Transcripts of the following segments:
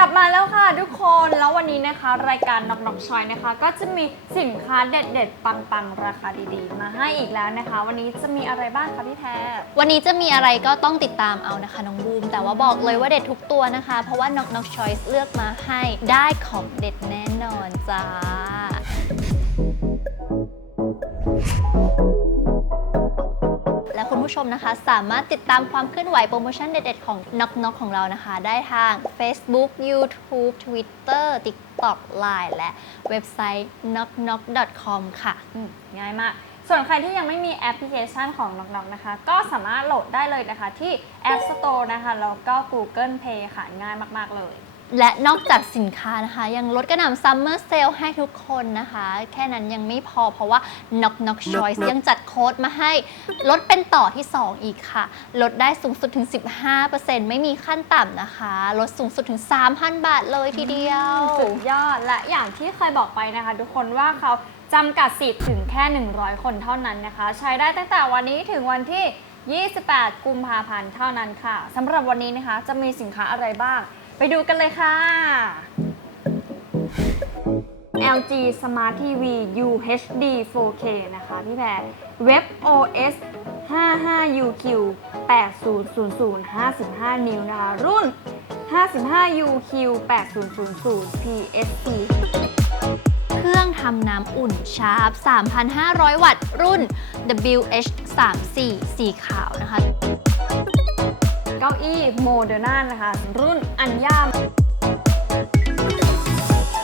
กลับมาแล้วค่ะทุกคนแล้ววันนี้นะคะ รายการนกนกชอยนะคะ ก็จะมีสินค้าเด็ด ๆ ปังๆ ราคาดีๆ มาให้อีกแล้วนะคะ วันนี้จะมีอะไรบ้างคะพี่แพรวันนี้จะมีอะไรก็ต้องติดตามเอานะคะน้องบูม แต่ว่าบอกเลยว่าเด็ดทุกตัวนะคะ เพราะว่า Knock Knock Choice เลือกมาให้ได้ของเด็ดแน่นอนจ้า ผู้ชมนะคะ สามารถติดตามความเคลื่อนไหวโปรโมชั่นเด็ดๆ ของ Knock Knock ของเรานะคะ ได้ทาง Facebook YouTube Twitter TikTok Line และเว็บไซต์ knockknock.com ค่ะ อืมง่ายมาก ส่วนใครที่ยังไม่มีแอปพลิเคชันของนอกนอกนะคะ ก็สามารถโหลดได้เลยนะคะที่ App Store นะคะ แล้วก็ Google Play ค่ะ ง่ายมาก ๆ เลย และนอกจากสินค้านะคะ ยังลดกระหน่ำซัมเมอร์เซลให้ทุกคนนะคะ แค่นั้นยังไม่พอเพราะว่า Knock Knock Choice ยังจัดโค้ดมาให้ลดเป็นต่อที่ 2 อีกค่ะ ลดได้สูงสุดถึง 15%ไม่มีขั้นต่ำนะคะ ลดสูงสุดถึง 3,000 บาทเลยทีเดียว สุดยอดและอย่างที่เคยบอกไปนะคะ ทุกคนว่าเขาจำกัดสิทธิ์ถึงแค่ 100 คนเท่านั้นนะคะ ใช้ได้ตั้งแต่วันนี้ถึงวันที่ 28 กุมภาพันธ์เท่านั้นค่ะสำหรับวันนี้นะคะจะมีสินค้าอะไรบ้าง ไปดูกันเลยค่ะ LG Smart TV UHD 4K นะคะพี่แพร Web OS 55UQ 8000 55 นิ้วนะคะรุ่น 55UQ 8000 PSP เครื่องทำน้ำอุ่นชาร์ป3,500 วัตต์รุ่น WH34 สีขาวนะคะ เก้าอี้โมเดอร์นานะคะ รุ่นอัญญา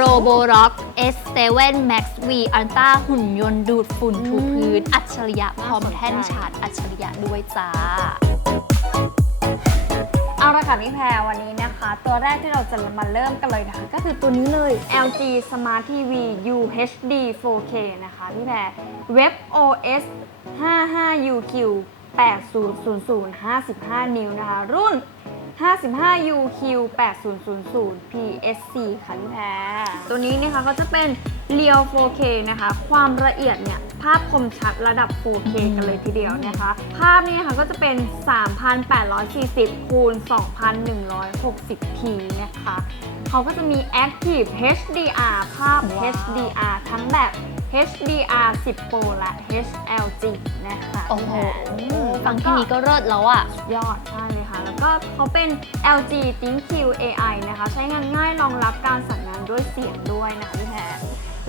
Roborock S7 Max V Ultra หุ่นยนต์ดูดฝุ่นถูพื้น อัจฉริยะพร้อมแท่นชาร์จอัจฉริยะด้วยจ้าเอาละค่ะพี่แพรวันนี้นะคะ ตัวแรกที่เราจะมาเริ่มกันเลยนะคะ ก็คือตัวนี้เลย LG Smart TV UHD 4K นะคะพี่แพร Web OS 55UQ 8000 55 นิ้วนะคะ รุ่น 55UQ 8000 PSC ค่ะพี่แพรตัวนี้นะคะก็จะเป็น Real 4K นะคะ ความละเอียดเนี่ย ภาพคมชัดระดับ 4K กันเลยทีเดียวนะคะ ภาพนี่นะคะก็จะเป็น 3,840 คูณ 2,160 p นะคะ เขาก็จะมี Active HDR ภาพว้าว HDR ทั้งแบบ HDR 10 Pro และ HLG นะคะโอ้โหพี่แพรฟังที่นี้ก็เลิศแล้วอะ ยอดใช่เลยค่ะ แล้วก็เขาเป็น LG ThinkQ AI นะคะ ใช้งานง่ายรองรับการสั่งงานด้วยเสียงด้วยนะคะพี่แพร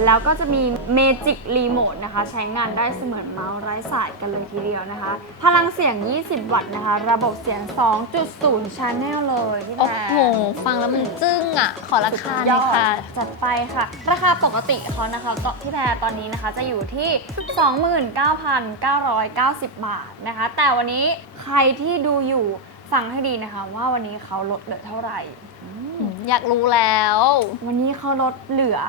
แล้วก็จะมี Magic Remote นะคะ ใช้งานได้เสมือนเมาส์ไร้สายกันเลยทีเดียวนะคะ พลังเสียง 20 วัตต์นะคะ ระบบเสียง 2.0 Channel เลยพี่แพร โอ้โห ฟังแล้วมันจึ้งอะ ขอราคาหน่อยค่ะ จัดไปค่ะ ราคาปกติเขานะคะก็ที่แพรตอนนี้นะคะจะอยู่ที่ 29,990 บาทนะคะ แต่วันนี้ใครที่ดูอยู่ฟังให้ดีนะคะ ว่าวันนี้เขาลดเหลือเท่าไหร่ อยากรู้แล้ว วันนี้เขาลดเหลือ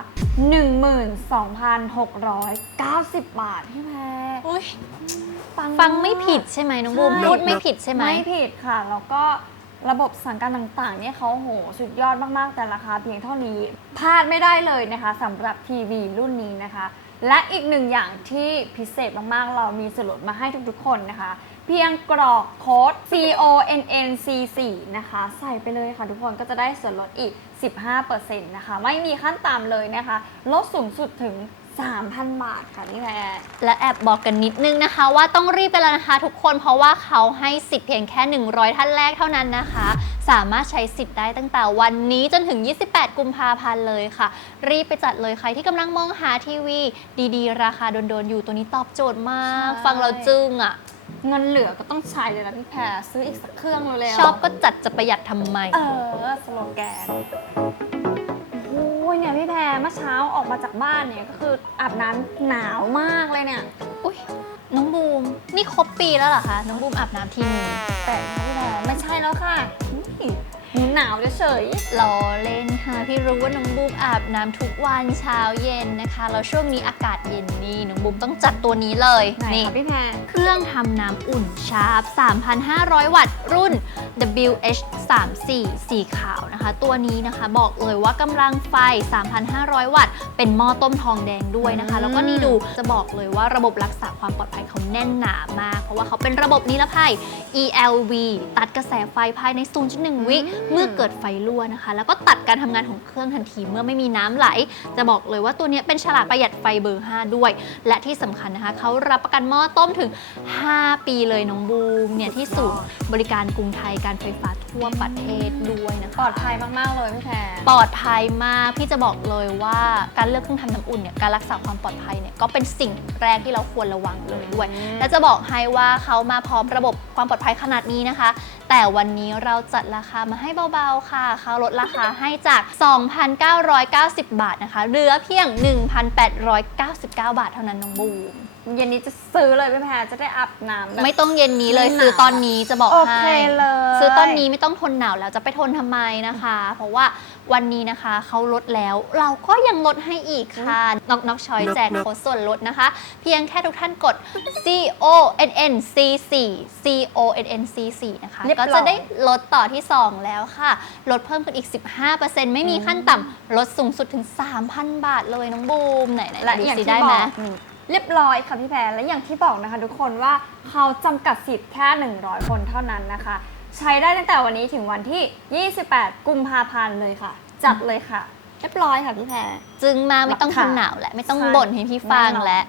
12,690 บาทพี่แพรอุ๊ยปังฟังไม่ผิดใช่ไหมน้องบูมใช่ พูดไม่ผิดใช่ไหม ไม่ผิดค่ะ แล้วก็ระบบสั่งการต่างๆ เนี่ยเขาโหสุดยอดมากๆ แต่ราคาเพียงเท่านี้พลาดไม่ได้เลยนะคะสำหรับทีวีรุ่นนี้นะคะ และอีกหนึ่งอย่างที่พิเศษมากๆ เรามีส่วนลดมาให้ทุกๆ คนนะคะ เพียงกรอกโค้ด CONNC4 นะคะ ใส่ไปเลยค่ะทุกคนก็จะได้ส่วนลดอีก 15%นะคะ ไม่มีขั้นต่ำเลยนะคะ ลดสูงสุดถึง3,000 บาทค่ะนี่แพรและแอบบอกกันนิดนึงนะคะ ว่าต้องรีบไปแล้วนะคะทุกคนเพราะว่าเขาให้สิทธิ์เพียงแค่ 100 ท่านแรกเท่านั้นนะคะ สามารถใช้สิทธิ์ได้ตั้งแต่วันนี้จนถึง 28 กุมภาพันธ์เลยค่ะ รีบไปจัดเลยใครที่กำลังมองหาทีวี ดีๆ ราคาโดนๆอยู่ตัวนี้ตอบโจทย์มากใช่ฟังเราจึ้งอะ เงินเหลือก็ต้องใช้เลยนะพี่แพรซื้ออีกสักเครื่องเลยๆชอบก็จัดจะประหยัดทำไม เออสโลแกนโอ้ยเนี่ยพี่แพรเมื่อเช้าออกมาจากบ้านเนี่ยก็คืออาบน้ำหนาวมากเลยเนี่ย อุ้ยน้องบูม นี่ครบปีแล้วเหรอคะ น้องบูมอาบน้ำทีนึงแต่นะคะพี่แพรไม่ใช่แล้วค่ะอุ๊ย หนูหนาวเฉยล้อเล่นค่ะ พี่รู้ว่าน้องบูมอาบน้ำทุกวันเช้าเย็นนะคะ แล้วช่วงนี้อากาศเย็นนี่น้องบูมต้องจัดตัวนี้เลยๆไหนนี่คะพี่แพรเครื่องทำน้ำอุ่นชาร์ป3,500 วัตต์ รุ่น WH34 สีขาวนะคะ ตัวนี้นะคะบอกเลยว่ากำลังไฟ 3,500 วัตต์ เป็นหม้อต้มทองแดงด้วยนะคะอืมแล้วก็นี่ดูจะบอกเลยว่าระบบรักษาความปลอดภัยเขาแน่นหนามาก เพราะว่าเขาเป็นระบบนิรภัย ELV ตัดกระแสไฟภายใน 0.1 วิอืเมื่อเกิดไฟรั่วนะคะ แล้วก็ตัดการทำงานของเครื่องทันทีเมื่อไม่มีน้ำไหล จะบอกเลยว่าตัวเนี้ยเป็นฉลากประหยัดไฟเบอร์ 5 ด้วย และที่สำคัญนะคะเขารับประกันหม้อต้มถึง 5 ปีเลยน้องบูมเนี่ยที่ศูนย์บริการกรุงไทยการไฟฟ้าทั่วประเทศด้วยนะคะปลอดภัยมากๆเลยพี่แพรปลอดภัยมากพี่จะบอกเลยว่าการเลือกเครื่องทำน้ำอุ่นเนี่ยการรักษาความปลอดภัยเนี่ยก็เป็นสิ่งแรกที่เราควรระวังเลยด้วยอืมและจะบอกให้ว่าเขามาพร้อมระบบความปลอดภัยขนาดนี้นะคะ แต่วันนี้เราจัดราคามาให้เบาๆค่ะ เขาลดราคาให้จาก 2,990 บาทนะคะ เหลือเพียง 1,899 บาทเท่านั้นน้องบูม เย็นนี้จะซื้อเลยพี่แพรจะได้อาบน้ำแบบ ไม่ต้องเย็นนี้เลยไม่หนาวซื้อตอนนี้จะบอกโอให้เคเลยซื้อตอนนี้ไม่ต้องทนหนาวแล้วจะไปทนทำไมนะคะ เพราะว่าวันนี้นะคะเขาลดแล้ว เราก็ยังลดให้อีกค่ะนอกนอกชอยแจกโค้ดส่วนลดนะคะ เพียงแค่ทุกท่านกด C O N N C 4 C O N N C 4นะคะเรียบร้ก็อย จะได้ลดต่อที่ 2 แล้วค่ะ ลดเพิ่มขึ้นอีก 15%ไม่มีขั้นต่ำลดสูงสุดถึง 3,000 บาทเลยน้องบูมไหนไหนและดูอย่างสิที่ได้บไหม อกนี่ เรียบร้อยค่ะพี่แพรและอย่างที่บอกนะคะทุกคนว่าเขาจำกัดสิทธิ์แค่ 100 คนเท่านั้นนะคะ ใช้ได้ตั้งแต่วันนี้ถึงวันที่ 28 กุมภาพันธ์เลยค่ะ จัดเลยค่ะ เรียบร้อยค่ะพี่แพร จึงมาไม่ต้องทค่ะนหนาวและไม่ต้องใช่บ่นให้พี่ฟังแน่นอนและ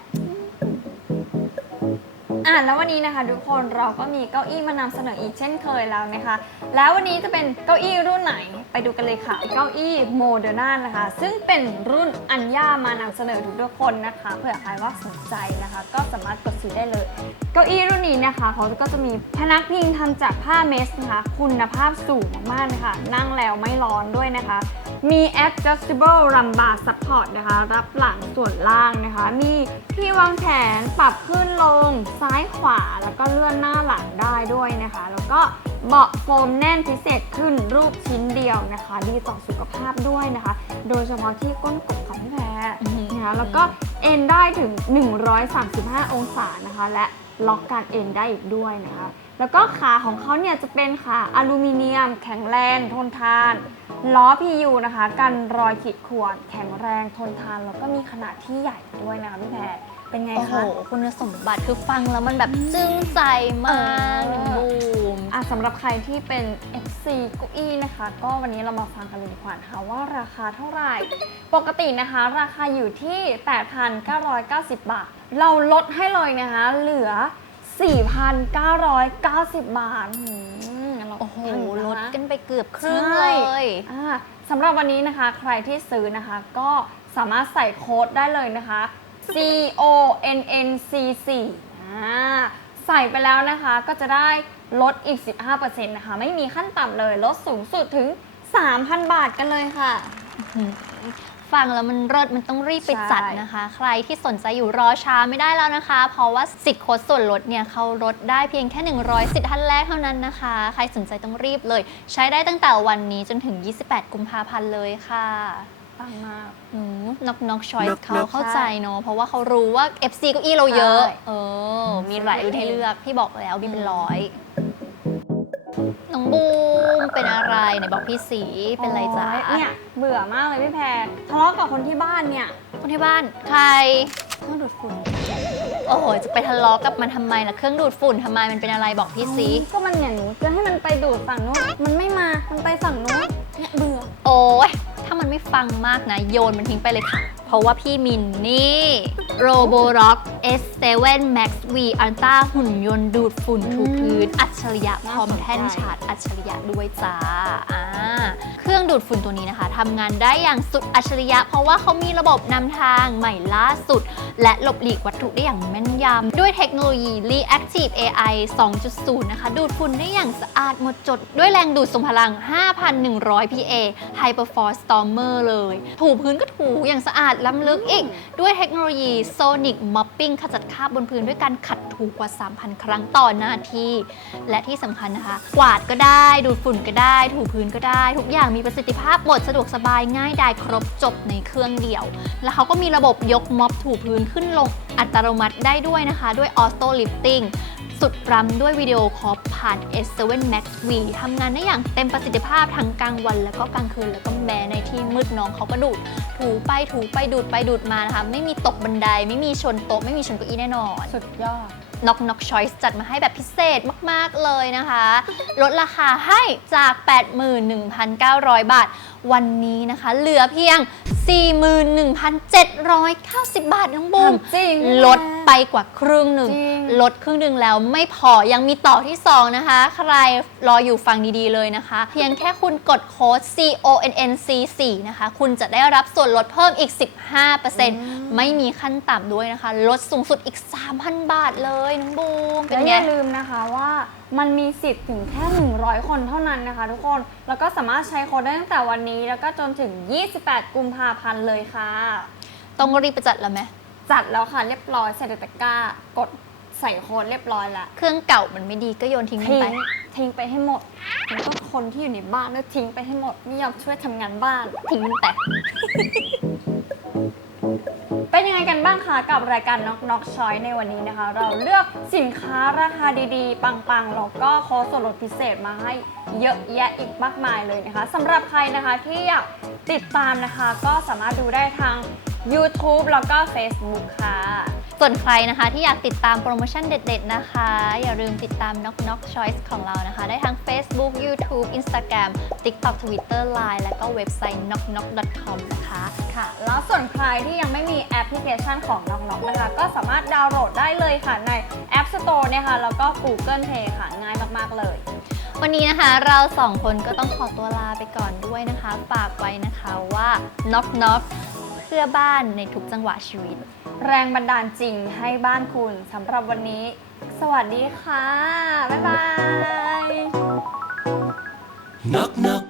อะแล้ววันนี้นะคะทุกคนเราก็มีเก้าอี้มานำเสนออีกเช่นเคยแล้วนะคะ แล้ววันนี้จะเป็นเก้าอี้รุ่นไหนไปดูกันเลยค่ะ เก้าอี้โมเดอร์นานะคะ ซึ่งเป็นรุ่นอัญญามานำเสนอทุกคนนะคะเผื่อใครว่าสนใจนะคะ ก็สามารถกดซื้อได้เลย เก้าอี้รุ่นนี้นะคะเขาก็จะมีพนักพิงทำจากผ้าเมสนะคะ คุณภาพสูงมากๆนะคะนั่งแล้วไม่ร้อนด้วยนะคะ มี adjustable lumbar support นะคะ รับหลังส่วนล่างนะคะ มีที่วางแขนปรับขึ้นลงซ้ายขวาแล้วก็เลื่อนหน้าหลังได้ด้วยนะคะ แล้วก็เบาะโฟมแน่นพิเศษขึ้นรูปชิ้นเดียวนะคะ ดีต่อสุขภาพด้วยนะคะ โดยเฉพาะที่ก้นกบของพี่แพรนะคะแล้วก็เอ็นได้ถึง 135 องศานะคะและ ล็อกการเอ็นได้อีกด้วยนะคะแล้วก็ขาของเขาเนี่ยจะเป็นขาอลูมิเนียม แข็งแรงทนทาน ล้อ PU นะคะกันรอยขีดข่วน แข็งแรงทนทาน แล้วก็มีขนาดที่ใหญ่ด้วยนะคะพี่แพรเป็นไงโอ้โหคะคุณสมบัติคือฟังแล้วมันแบบจึ้งใจมากเออน้องบูมอ่ะสำหรับใครที่เป็น FC เก้าอี้นะคะ ก็วันนี้เรามาฟังกันเลยดีกว่านะคะว่าราคาเท่าไหร่ ปกตินะคะ ราคาอยู่ที่ 8,990 บาท เราลดให้เลยนะคะ เหลือ 4,990 บาทหืมเราโอ้โหทันนะลดกันไปเกือบครึ่งใช่เลย อ่าสำหรับวันนี้นะคะใครที่ซื้อนะคะก็สามารถใส่โค้ดได้เลยนะคะ C O N N C 4อ่า ใส่ไปแล้วนะคะก็จะได้ลดอีก 15%นะคะไม่มีขั้นต่ำเลยลดสูงสุดถึง 3,000 บาทกันเลยค่ะ ฟังแล้วมันเลิศมันต้องรีบไปใช่จัดนะคะ ใครที่สนใจอยู่รอช้าไม่ได้แล้วนะคะ เพราะว่าสิทธิ์โค้ดส่วนลดเนี่ยเขาลดได้เพียงแค่ 100 สิทธิ์ท่านแรกเท่านั้นนะคะ ใครสนใจต้องรีบเลย ใช้ได้ตั้งแต่วันนี้จนถึง 28 กุมภาพันธ์เลยค่ะ ปังมากอืมน็อกน็อกชอยน็อกเขาน็อกเข้าใจเนาะเพราะว่าเขารู้ว่า FC เก้าอี้เราเยอะ ใช่ เออ มีหลายรุ่นให้เลือก พี่บอกแล้วมีเป็นร้อย น้องบูมเป็นอะไรไหนบอกพี่สีเป็นไรจ๊ะโอ๊ยเนี่ยเบื่อมากเลยพี่แพรทะเลาะกับคนที่บ้านเนี่ยคนที่บ้านใคร เครื่องดูดฝุ่นโอ้โห จะไปทะเลาะกับมันทำไมล่ะ เครื่องดูดฝุ่นทำไมมันเป็นอะไรบอกพี่สิก็มันอย่างหนูจะให้มันไปดูดฝั่งนู้นมันไม่มา มันไปฝั่งนู้นเนี่ยเบื่อ โอ้ยถ้า มันไม่ฟังมากนะ โยนมันทิ้งไปเลยค่ะ เพราะว่าพี่มินนี่ Roborock S7 Max V Ultra หุ่นยนต์ดูดฝุ่นถูพื้น อัจฉริยะพร้อมแท่นชาร์จอัจฉริยะด้วยจ้าอ่าเครื่องดูดฝุ่นตัวนี้นะคะทำงานได้อย่างสุดอัจฉริยะ เพราะว่าเขามีระบบนำทางใหม่ล่าสุด และหลบหลีกวัตถุได้อย่างแม่นยำด้วยเทคโนโลยี Reactive AI 2.0 นะคะ ดูดฝุ่นได้อย่างสะอาดหมดจด ด้วยแรงดูดทรงพลัง 5,100 PA High Performance Stormer เลย ถูพื้นก็ถูอย่างสะอาดล้ำลึกอีก ด้วยเทคโนโลยี Sonic Mopping ขจัดคราบบนพื้นด้วยการขัดถูกว่า 3,000 ครั้งต่อนาทีและที่สำคัญนะคะ กวาดก็ได้ ดูดฝุ่นก็ได้ ถูพื้นก็ได้ทุกอย่างมีประสิทธิภาพหมดสะดวกสบายง่ายดายครบจบในเครื่องเดียว แล้วเขาก็มีระบบยกม็อบถูพื้นขึ้นลงอัตโนมัติได้ด้วยนะคะ ด้วย Auto Lifting สุดล้ำด้วยวิดีโอคอลผ่าน S7 Max V ทำงานได้อย่างเต็มประสิทธิภาพทั้งกลางวัน แล้วก็กลางคืน แล้วก็แม้ในที่มืดน้องเขาก็ดูด ถูไปถูไปดูดไปดูดมานะคะ ไม่มีตกบันได ไม่มีชนโต๊ะ ไม่มีชนเก้าอี้แน่นอน สุดยอด Knock Knock Choice จัดมาให้แบบพิเศษมาก ๆ เลยนะคะ ลดราคาให้จาก 81,900 บาท วันนี้นะคะ เหลือเพียง 41,790 บาทน้องบูมจริงลดไปกว่าครึ่งหนึ่ง จริง ลดครึ่งหนึ่งแล้วไม่พอยังมีต่อที่ 2 นะคะ ใครรออยู่ฟังดีๆเลยนะคะ เพียงแค่คุณกดโค้ด CONNC4 นะคะ คุณจะได้รับส่วนลดเพิ่มอีก 15%ไม่มีขั้นต่ำด้วยนะคะ ลดสูงสุดอีก 3,000 บาทเลยน้องบูมเป็นและอไง ย่าลืมนะคะว่า มันมีสิทธิ์ถึงแค่ 100 คนเท่านั้นนะคะ ทุกคน แล้วก็สามารถใช้โค้ดได้ตั้งแต่วันนี้ แล้วก็จนถึง 28 กุมภาพันธ์เลยค่ะ ต้องรีบไปจัดแล้วไหมจัดแล้วค่ะเรียบร้อยใส่ในตะกร้ากดใส่โค้ดเรียบร้อยแล้วเครื่องเก่ามันไม่ดีก็โยนทิ้งมันทิ้งไป ทิ้งไปให้หมดแล้วก็คนที่อยู่ในบ้านก็ทิ้งไปให้หมดไม่ยอมช่วยทำงานบ้าน ทิ้งมันแตก เป็นยังไงกันบ้างคะกับรายการน็อกน็อกชอยในวันนี้นะคะ เราเลือกสินค้าราคาดีๆ ปังๆแล้วก็โค้ดส่วนลดพิเศษมาให้เยอะแยะอีกมากมายเลยนะคะสำหรับใครนะคะที่อยากติดตามนะคะ ก็สามารถดูได้ทาง YouTube แล้วก็ Facebook ค่ะ ส่วนใครนะคะที่อยากติดตามโปรโมชั่นเด็ด ๆ นะคะ อย่าลืมติดตาม Knock Knock Choice ของเรานะคะ ได้ทั้ง Facebook YouTube Instagram TikTok Twitter Line และก็เว็บไซต์ knocknock.com นะคะค่ะ แล้วส่วนใครที่ยังไม่มีแอปพลิเคชันของน้องๆนะคะ ก็สามารถดาวน์โหลดได้เลยค่ะใน App Store เนี่ยค่ะแล้วก็ Google Play ค่ะง่ายมาก ๆ เลยวันนี้นะคะเราสองคนก็ต้องขอตัวลาไปก่อนด้วยนะคะ ฝากไว้นะคะว่า Knock Knock เพื่อบ้านในทุกจังหวะชีวิต แรงบันดาลจริงให้บ้านคุณสำหรับวันนี้ สวัสดีค่ะ บ๊ายบาย Knock knock